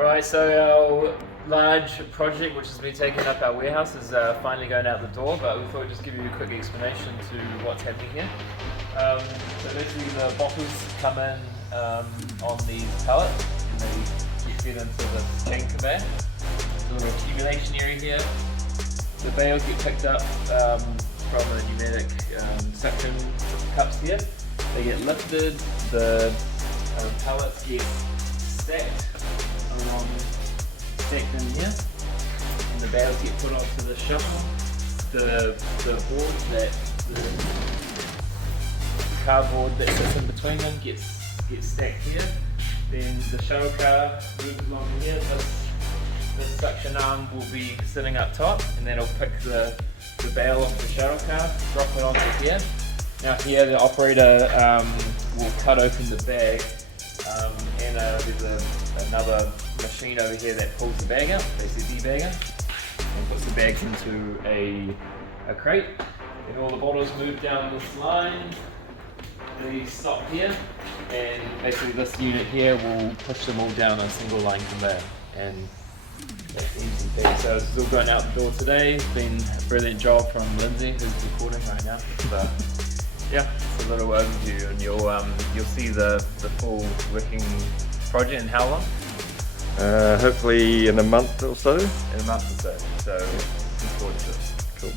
Right, so our large project which has been taking up our warehouse is finally going out the door, but we thought we'd just give you a quick explanation to what's happening here. So basically the bottles come in on these pallets and they get fed into this chain conveyor. There's a little accumulation area here. The bales get picked up from the pneumatic suction cups here. They get lifted, the pallets get stacked in here, and the bales get put onto the shuffle. The board the cardboard that sits in between them gets stacked here. Then the shuttle car moves along here. This suction arm will be sitting up top, and then it'll pick the bale off the shuttle car, drop it onto here. Now here the operator will cut open the bag, and there's another machine over here that pulls the bag out, basically debagger, and puts the bags into a crate. And all the bottles move down this line. They stop here, and basically this unit here will push them all down a single line conveyor. And that's the easy thing. So this is all going out the door today. It's been a brilliant job from Lindsay, who's recording right now. But yeah, it's a little overview, and you'll see the full working project in how long? Hopefully in a month or so. In a month or so. So looking forward to it. Cool.